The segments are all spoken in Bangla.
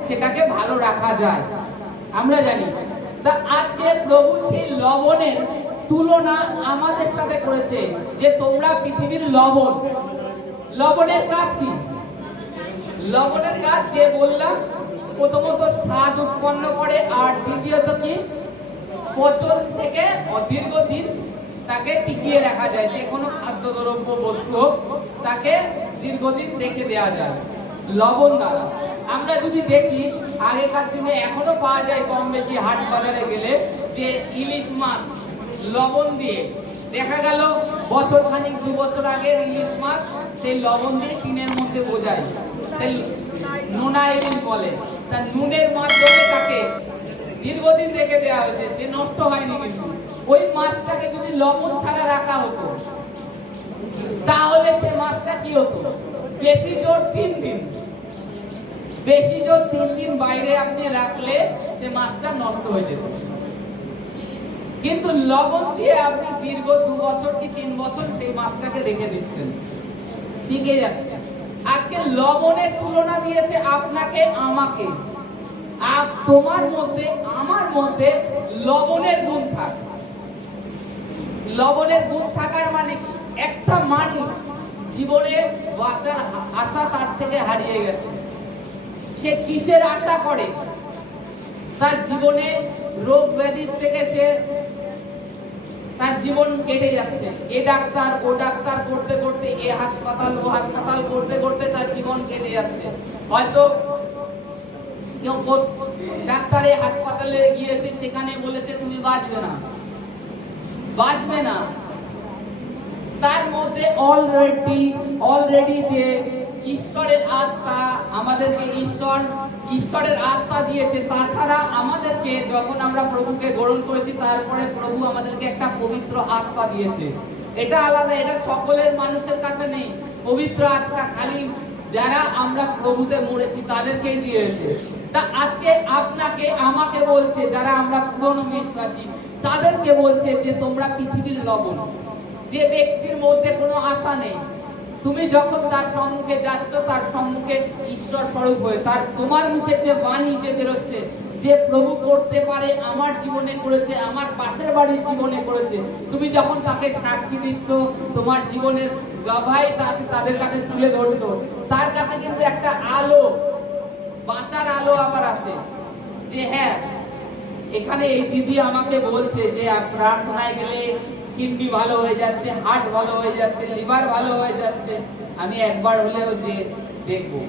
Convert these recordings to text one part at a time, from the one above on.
সেটাকে ভালো রাখা যায় আমরা জানি। তা আজকে প্রভু সেই লবণের তুলনা আমাদের সাথে করেছে যে তোমরা পৃথিবীর লবণ। লবণের কাজ কি? লবণের কাজ যে বললাম প্রথমত স্বাদ উৎপন্ন করে, আর দ্বিতীয়ত কি পচন থেকে দীর্ঘদিন তাকে টিকিয়ে রাখা যায়। যে কোনো খাদ্যদ্রব্য বস্তু হোক তাকে দীর্ঘদিন রেখে দেওয়া যায় লবণ দ্বারা। আমরা যদি দেখি আগেকার দিনে এখনো পাওয়া যায় কম বেশি হাট বাজারে গেলে যে ইলিশ মাছ লবণ দিয়ে, দেখা গেল বছর খানিক 2 বছর আগের ইলিশ মাছ সেই লবণ দিয়ে টিনের মধ্যে বোঝায়, সেই নোনা ইলিশ বলে। তা নুনের মাধ্যমে তাকে দীর্ঘদিন রেখে দেওয়া হয়েছে, সে নষ্ট হয়নি। কিন্তু ওই মাছটাকে যদি লবণ ছাড়া রাখা হতো তাহলে সে মাছটা কি হতো? বেশি জোর 3 দিন, বেশি জোর 3 দিন বাইরে আপনি রাখলে সে মাছটা নষ্ট হয়ে যেত। কিন্তু লবণ দিয়ে আপনি দীর্ঘ 2 বছর কি 3 বছর সেই মাছটাকে রেখে দিচ্ছেন, টিকে যাচ্ছে। আজকে লবণের তুলনা দিয়েছে আপনাকে আমাকে। আর তোমার মধ্যে আমার মধ্যে লবণের গুণ থাকে। লবণের গুণ থাকার মানে কি? একটা মানুষ জীবনে বাঁচার আশা তার থেকে হারিয়ে গেছে, সে কিসের আশা করে? তার জীবনে রোগ ব্যাধির থেকে সে তার জীবন কেটে যাচ্ছে। এ ডাক্তার ও ডাক্তার করতে করতে, এ হাসপাতাল ও হাসপাতাল করতে করতে তার জীবন কেটে যাচ্ছে। হয়তো কেউ ডাক্তারে হাসপাতালে গিয়েছে, সেখানে বলেছে তুমি বাঁচবে না, বাঁচবে না। তার মধ্যে অলরেডি যে ঈশ্বরের আত্মা আমাদেরকে ঈশ্বরের আত্মা দিয়েছে। তাছাড়া আমাদেরকে যখন আমরা প্রভুকে গ্রহণ করেছি তারপরে প্রভু আমাদেরকে একটা পবিত্র আত্মা দিয়েছে। এটা আলাদা, এটা সকলের মানুষের কাছে নেই। পবিত্র আত্মা খালি যারা আমরা প্রভুতে মরেছি তাদেরকেই দিয়েছে। তা আজকে আপনাকে আমাকে বলছে, যারা আমরা পুরনো বিশ্বাসী তাদেরকে বলছে যে তোমরা পৃথিবীর লবণ। যে ব্যক্তির মধ্যে কোনো আশা নেই, তুমি যখন তার সম্মুখে যাচ্ছ তার সম্মুখে ঈশ্বর স্বরূপ হয়ে, তার তোমার মুখে যে বাণী যে বেরোচ্ছে, যে প্রভু করতে পারে আমার জীবনে করেছে, আমার পাশের বাড়ির জীবনে করেছে, তুমি যখন তাকে সাক্ষী দিচ্ছ, তোমার জীবনের গাভাই তাদের কাছে তুলে ধরছো, তার কাছে কিন্তু একটা আলো, বাঁচার আলো আবার আসে। যে হ্যাঁ, এখানে এই দিদি আমাকে বলছে যে প্রার্থনায় গেলে কিডনি ভালো হয়ে যাচ্ছে, হার্ট ভালো হয়ে যাচ্ছে, লিভার ভালো হয়ে যাচ্ছে, আমি একবার হলেও যে দেখবো।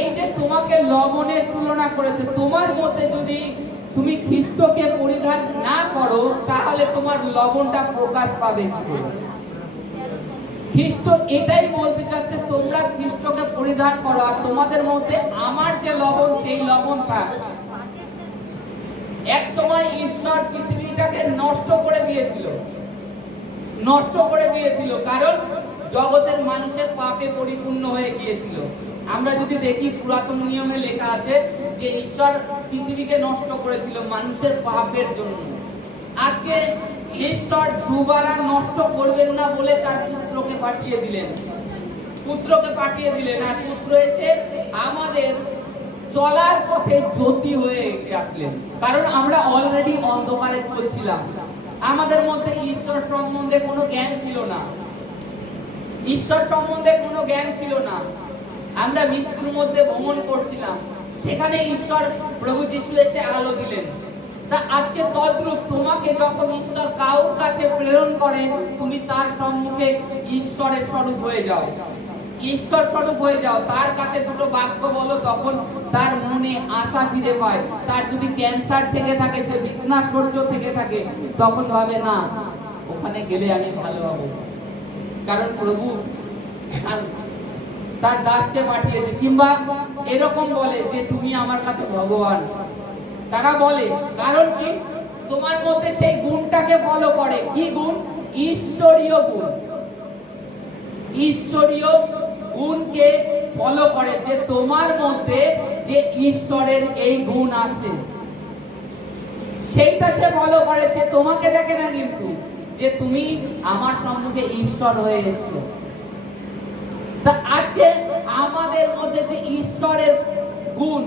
এই যে তোমাকে লবণের তুলনা করেছে, তোমার মধ্যে যদি তুমি খ্রিস্টকে পরিধান না করো তাহলে তোমার লবণটা প্রকাশ পাবে কি করে? খ্রিস্ট এটাই বলতে চাচ্ছে, তোমরা খ্রিস্টকে পরিধান করো আর তোমাদের মধ্যে আমার যে লবণ সেই লবণটা। এক সময় ঈশ্বর পৃথিবীটাকে নষ্ট করে দিয়েছিল, কারণ জগতের মানুষের পাপে পরিপূর্ণ হয়ে গিয়েছিল। আমরা যদি দেখি পুরাতন নিয়মে লেখা আছে যে ঈশ্বর পৃথিবীকে নষ্ট করেছিল মানুষের পাপের জন্য। আজকে ঈশ্বর দুবার নষ্ট করবেন না বলে তার পুত্রকে পাঠিয়ে দিলেন, আর পুত্র এসে আমাদের চলার পথে জ্যোতি হয়ে আসলেন। কারণ আমরা অলরেডি অন্ধকারে চলছিলাম, আমাদের মধ্যে ঈশ্বর সম্বন্ধে কোনো জ্ঞান ছিল না, আমরা মৃত্যুর মধ্যে ভ্রমণ করছিলাম। সেখানে ঈশ্বর প্রভু যিশু এসে আলো দিলেন। তা আজকে তদ্রূপ তোমাকে যখন ঈশ্বর কাউর কাছে প্রেরণ করেন, তুমি তার সম্মুখে ঈশ্বরের স্বরূপ হয়ে যাও, তার কাছে দুটো বাক্য বলো, তখন তার মনে আশা ফিরে পায়। তার যদি ক্যান্সার থেকে থাকে, সে বিছনাশয্য থেকে থাকে, তখন ভাবে না ওখানে গেলে আমি ভালো হব, কারণ প্রভু তার দাসকে পাঠিয়েছে। কিংবা এরকম বলে যে তুমি আমার কাছে ভগবান, তারা বলে। কারণ কি? তোমার মধ্যে সেই গুণটাকে ফলো করে। কি গুণ? ঈশ্বরীয় গুণকে ফলো করে, যে তোমার মধ্যে যে ঈশ্বরের এই গুণ আছে সেইটা সে ফলো করে। সে তোমাকে দেখে না কিন্তু যে তুমি আমার সম্মুখে ঈশ্বর হয়ে এসছো। তা আজকে আমাদের মধ্যে যে ঈশ্বরের গুণ।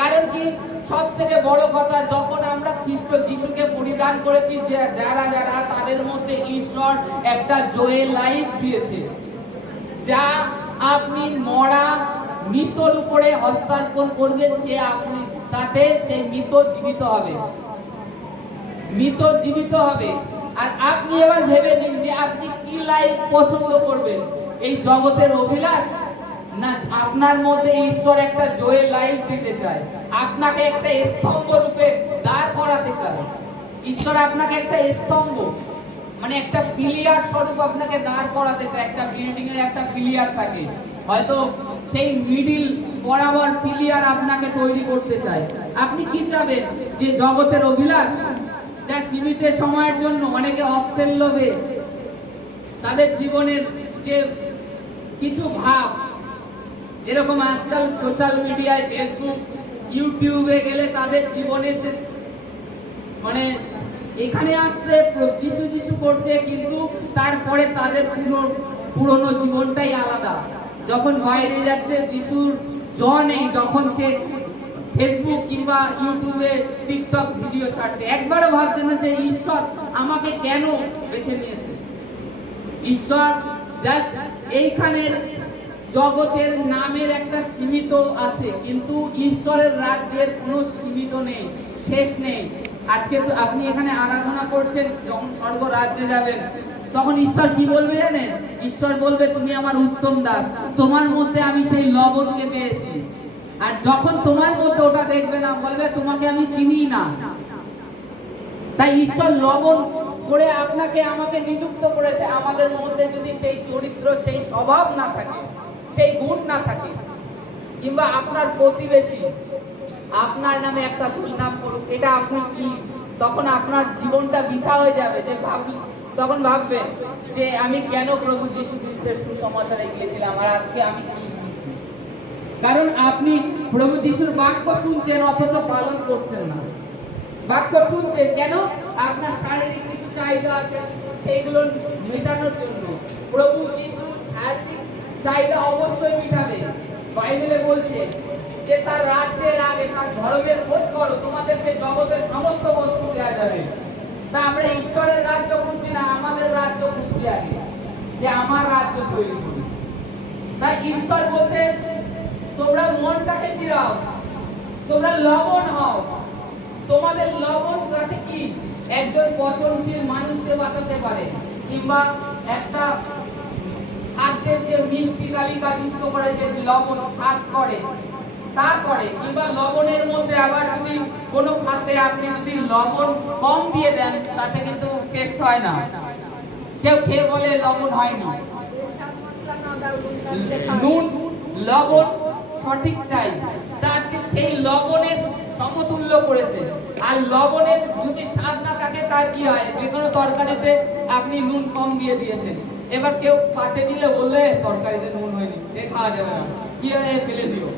কারণ কি, সব থেকে বড় কথা, যখন আমরা খ্রিস্ট যিশুকে পরিধান করেছি, যারা যারা তাদের মধ্যে ঈশ্বর একটা জয়ের লাইফ দিয়েছে, যা আপনি মরা মৃতর উপরে হস্তার্পণ করবেন, সে আপনি তাতে সেই মৃত জীবিত হবে, মৃত জীবিত হবে। আর আপনি এবার ভেবে নিন যে আপনি কি লাইফ পছন্দ করবেন, এই জগতের অভিলাষ, না আপনার মধ্যে ঈশ্বর একটা জয়ের লাইফ দিতে চায়, আপনাকে একটা স্তম্ভ রূপে দাঁড় করাতে চায়। ঈশ্বর আপনাকে একটা স্তম্ভ, মানে একটা পিলিয়ার স্বরূপ আপনাকে দাঁড় করাতে চায়। একটা বিল্ডিং এর একটা পিলিয়ার থাকে, হয়তো সেই মিডিল বরাবর পিলিয়ার আপনাকে তৈরি করতে চায়। আপনি কি চাবেন? যে জগতের অভিলাষ, যা সীমিত সময়ের জন্য, অনেকে অর্থের লোভে তাদের জীবনের যে কিছু ভাব, যেরকম আজকাল সোশ্যাল মিডিয়ায়, ফেসবুক, ইউটিউবে গেলে তাদের জীবনের যে মানে এখানে আসছে যিশু যিশু করছে, কিন্তু তারপরে তাদের পুরনো জীবনটাই আলাদা। যখন বাইরে যাচ্ছে যিশুর নেই, যখন সে ফেসবুক কিংবা ইউটিউবে টিকটক ভিডিও ছাড়ছে, একবারও ভাবছে না যে ঈশ্বর আমাকে কেন বেছে নিয়েছে। ঈশ্বর জাস্ট এইখানের জগতের নামের একটা সীমিত আছে, কিন্তু ঈশ্বরের রাজ্যের কোনো সীমিত নেই, শেষ নেই। আজকে তো আপনি এখানে আরাধনা করছেন, যখন স্বর্গ রাজ্যে যাবেন তখন ঈশ্বর কি বলবে জানেন? ঈশ্বর বলবে, তুমি আমার উত্তম দাস, তোমার মধ্যে আমি সেই লবণকে পেয়েছি। আর যখন তোমার মধ্যে ওটা দেখবে না, বলবে তোমাকে আমি চিনি না। তাই ঈশ্বর লবণ করে আপনাকে আমাকে নিযুক্ত করেছে। আমাদের মধ্যে যদি সেই চরিত্র, সেই স্বভাব না থাকে, সেই গুণ না থাকে, কিংবা আপনার প্রতিবেশী আপনার নামে একটা দুর্নাম করুক, এটা আপনি কি, তখন আপনার জীবনটা বৃথা হয়ে যাবে। যে তখন ভাববেন যে আমি কেন প্রভু যীশু খ্রিস্টের সুসমাচারে গিয়েছিলাম, আর আজকে আমি কি শুনছি। কারণ আপনি প্রভু যীশুর বাক্য শুনছেন অথচ পালন করছেন না। বাক্য শুনছেন কেন? আপনার শারীরিক কিছু চাহিদা আছে, সেইগুলো মেটানোর জন্য। প্রভু যীশু শারীরিক চাহিদা অবশ্যই মিটাবে। বাইবেলে বলছে যে তার রাজ্যের আগে তার ধর্মের খোঁজ করো, তোমাদেরকে জগতের সমস্ত বস্তু দেওয়া যাবে। তা আমরা ঈশ্বরের রাজ্য খুঁজছি না, আমাদের রাজ্য খুঁজছি আগে, যে আমার রাজ্য তৈরি করি। তাই ঈশ্বর বলছে তোমরা মনটাকে ফিরাও, তোমরা লবণ হও। তোমাদের লবণ তাতে কি একজন পচনশীল মানুষকে বাঁচাতে পারে, কিংবা একটা খাদ্যের যে মিষ্টি তালিকা যুক্ত করে যে লবণ স্বাদ করে তা করে, কিংবা লবণের মধ্যে আবার যদি কোনো খাদ্যে আপনি যদি লবণ কম দিয়ে দেন, তাতে কিন্তু টেস্ট হয় না। কেউ খেয়ে বলে লবণ হয়নি। নুন লবণ সঠিক চাই, তা আজকে সেই লবণের সমতুল্য করেছে। আর লবণের যদি স্বাদ না থাকে, তার কি হয়? যে কোনো তরকারিতে আপনি নুন কম দিয়ে দিয়েছেন, এবার কেউ পাতে দিলে বললে তরকারিতে নুন হয়নি, এ খাওয়া যাবে না, কি হয়, ফেলে দিও।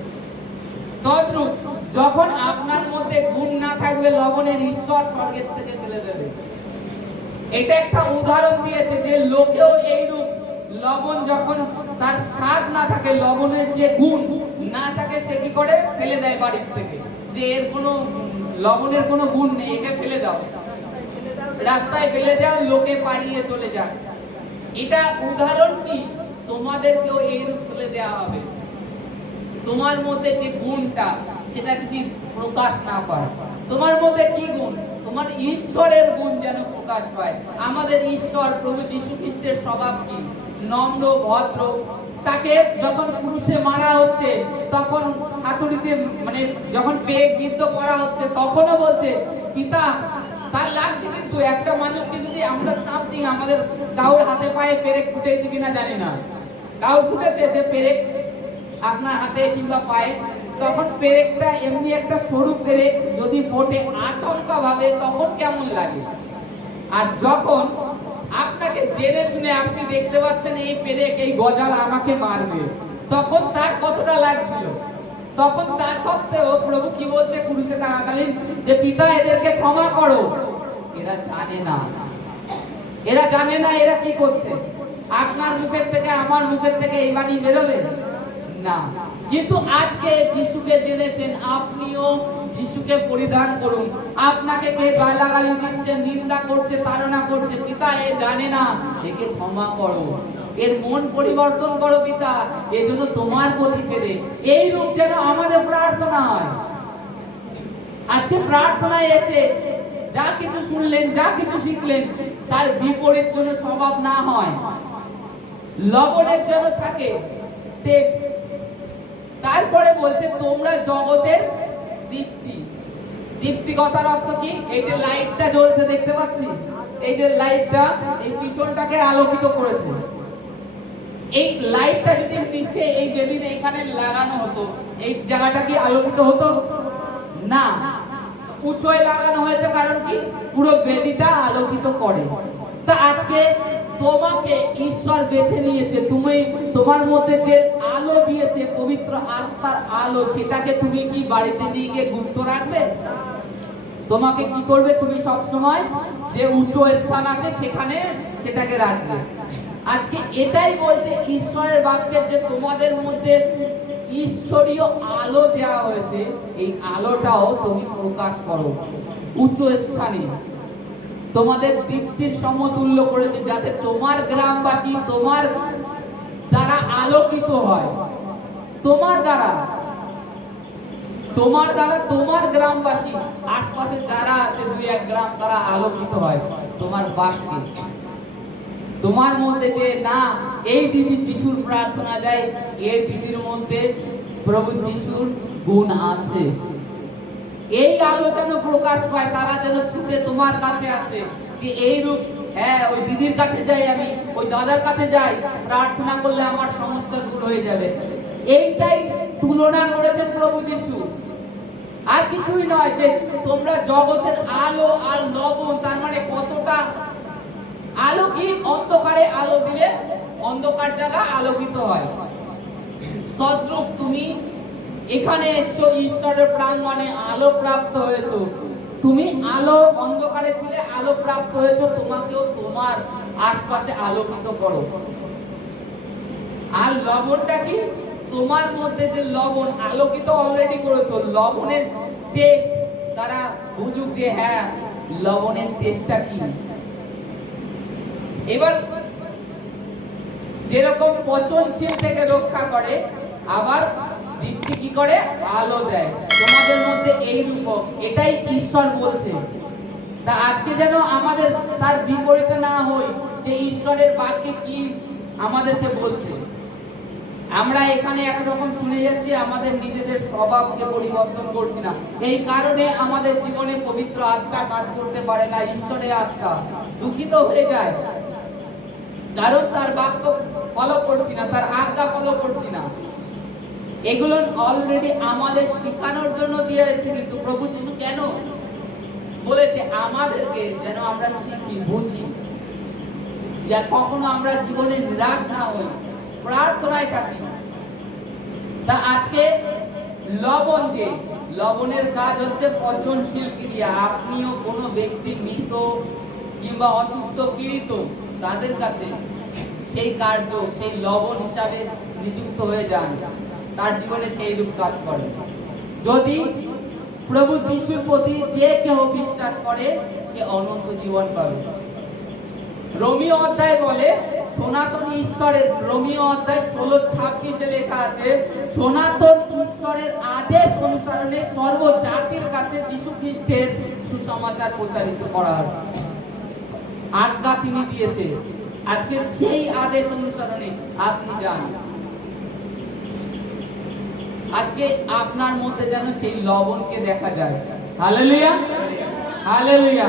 তদ্রূপ যখন আপনার মধ্যে গুণ না থাকবে, লবণের ঈশ্বর স্বর্গের থেকে ফেলে দেবে। এটা একটা উদাহরণ দিয়েছে যে লোকেও এইরূপ, লবণ যখন তার স্বাদ না থাকে, লবণের যে গুণ না থাকে, সে কি করে? ফেলে দেয় বাড়ির থেকে, যে এর কোনো লবণের কোনো গুণ নেই, একে ফেলে দাও, রাস্তায় ফেলে দাও, লোকে পাড়িয়ে চলে যাক। এটা উদাহরণ কি? তোমাদেরকেও এইরূপ ফেলে দেওয়া হবে। তোমার মধ্যে যে গুণটা, সেটা যদি প্রকাশ না পায়, তোমার মধ্যে কি গুণ? তোমার ঈশ্বরের গুণ যেন প্রকাশ পায়। আমাদের ঈশ্বর প্রভু যীশু খ্রিস্টের স্বভাব কি? নম্র, ভদ্র। তাকে যখন ক্রুশে মারা হচ্ছে, তখন হাতুড়িতে মানে যখন পেয়ে বিদ্ধ করা হচ্ছে, তখনও বলছে পিতা, তার লাগছে। কিন্তু একটা মানুষকে যদি আমরা সামথিং, আমাদের কাউর হাতে পায়ে পেরেক ফুটেছে কিনা জানি না, কাউর ফুটেছে যে পেরেক আপনার হাতে কিংবা পায়ে, তখন পেরেকটা এমনি একটা সরু পেরেক যদি ফোটে আচমকা ভাবে, তখন কেমন লাগে? আর যখন আপনাকে জেনে শুনে আপনি দেখতে পাচ্ছেন এই পেরেক, এই গজাল আমাকে মারবে, তখন তার কতটা লাগছিল। তখন তা সত্ত্বেও প্রভু কি বলছে ক্রুশে থাকাকালীন? যে পিতা, এদেরকে ক্ষমা করো, এরা জানে না, এরা জানে না এরা কি করছে। আপনার মুখের থেকে, আমার মুখের থেকে এই বাণী বেরোবে না। কিন্তু আজকে যিশুকে জেনেছেন, আপনিও যিশুকে পরিধান করুন। আপনাকে কে গালাগালি দিচ্ছে, নিন্দা করছে, তাড়না করছে, পিতা এ জানে না, একে ক্ষমা করো, এর মন পরিবর্তন করো পিতা, এজন্য তোমার প্রতি ফেরে। এই রূপ যেন আমাদের প্রার্থনা হয়। আজকে প্রার্থনায় এসে যা কিছু শুনলেন, যা কিছু শিখলেন, তার বিপরীত যেন স্বভাব না হয়। লবণের যেন থাকে টেস্ট। তারপরে বলছে তোমরা জগতের দীপ্তি। দীপ্তি কথার অর্থ কি? এই যে লাইটটা জ্বলছে দেখতে পাচ্ছি, এই যে লাইটটা এই পিছনটাকে আলোকিত করেছে। এই লাইটটা যদি নিচে এই বেদিন এখানে লাগানো হতো, এই জায়গাটা কি আলোকিত হতো না? উঁচুয় লাগানো হয়েছে কারণ কি? পুরো বেদিটা আলোকিত করে। তা আজকে তোমাকে ঈশ্বর বেছে নিয়েছে, তুমি তোমার মধ্যে যে আলো দিয়েছে, পবিত্র আত্মার আলো, সেটাকে তুমি কি বাড়িতে নিয়ে গিয়ে গুপ্ত রাখবে? তোমাকে কি করবে? তুমি সব সময় যে উচ্চ স্থান আছে সেখানে সেটাকে রাখবে। আজকে এটাই বলছে ঈশ্বরের বাক্যে, যে তোমাদের মধ্যে ঈশ্বরীয় আলো দেওয়া হয়েছে, এই আলোটাও তুমি প্রকাশ করো উচ্চ স্থানে। তোমাদের দীপ্তির সমতুল্য করেছে, যাতে তোমার গ্রামবাসী তোমার দ্বারা আলোকিত হয়। তোমার দ্বারা তোমার গ্রামবাসী, আশপাশে যারা আছে দুই এক গ্রাম, তারা আলোকিত হয় তোমার বাক্যে। তোমার মধ্যে যে না, এই দিদি যিশুর প্রার্থনা যায়, এই দিদির মধ্যে প্রভু যিশুর গুণ আছে, এই আলো যেন প্রকাশ পায়, তারা যেন ছুটে তোমার কাছে আসে যে এই রূপ, হ্যাঁ ওই দিদির কাছে যাই, আমি ওই দাদার কাছে যাই, প্রার্থনা করলে আমার সমস্যা দূর হয়ে যাবে। এইটাই তুলনা করেছেন প্রভু যিশু, আর কিছুই নয়। যে তোমরা জগতের আলো আর লবণ, তার মানে কতটা আলো কি? অন্ধকারে আলো দিলে অন্ধকার জায়গা আলোকিত হয়। তদ্রূপ তুমি এখানে এসছো, ঈশ্বরের প্রাঙ্গণে আলো প্রাপ্ত হয়েছো। তুমি আলো, অন্ধকারে ছিলে, আলো প্রাপ্ত হয়েছো, তোমাকেও তোমার আশপাশে আলোকিত করো। আর লবণটা কি? তোমার মধ্যে যে লবণ, আলোকিত অলরেডি করেছো, লবণের টেস্ট তারা বুঝুক যে হ্যাঁ লবণের টেস্টটা কি। এবার যেরকম পচনশীল থেকে রক্ষা করে, আবার দীপ্তি কি করে? আলো দেয়। তোমাদের মধ্যে এই রূপ, এটাই ঈশ্বর বলছে। তা আজকে যেন আমাদের তার বিপরীতে না হই, যে ঈশ্বরের বাক্যে কি আমাদেরকে বলছে। আমরা এখানে একরকম শুনে যাচ্ছি, আমাদের নিজেদের স্বভাবকে পরিবর্তন করছি না। এই কারণে আমাদের জীবনে পবিত্র আত্মা কাজ করতে পারে না, ঈশ্বরের আত্মা দুঃখিত হয়ে যায়, কারণ তার বাক্য ফলো করছি না, তার আজ্ঞা ফলো করছি না। এগুলো অলরেডি আমাদের শেখানোর জন্য দিয়েছে। কিন্তু প্রভু যিশু কেন বলেছে? আমাদেরকে যেন আমরা শিখি, বুঝি, যে কখনো আমরা জীবনে নিরাশ না হই, প্রার্থনায় থাকি। তা আজকে লবণ, যে লবণের কাজ হচ্ছে পচনশীল ক্রিয়া। আপনিও কোনো ব্যক্তি মৃত কিংবা অসুস্থ, পীড়িত, তাদের কাছে সেই কার্য, সেই লবণ হিসাবে নিযুক্ত হয়ে যান, তার জীবনে সেই রূপ কাজ করে। যদি প্রভু যিশুর প্রতি যে কেউ বিশ্বাস করে, সে অনন্ত জীবন পাবে। রোমীয় অধ্যায় বলে, সনাতন ঈশ্বরের, রোমীয় অধ্যায় 16:26 লেখা আছে, সনাতন ঈশ্বরের আদেশ অনুসরণে সর্বজাতির কাছে যীশু খ্রিস্টের সুসমাচার প্রচারিত করার আজ্ঞা তিনি দিয়েছে। আজকে সেই আদেশ অনুসরণে আপনি যান। আজকে আপনার মধ্যে যেন সেই লবণকে দেখা যায়। Hallelujah, hallelujah.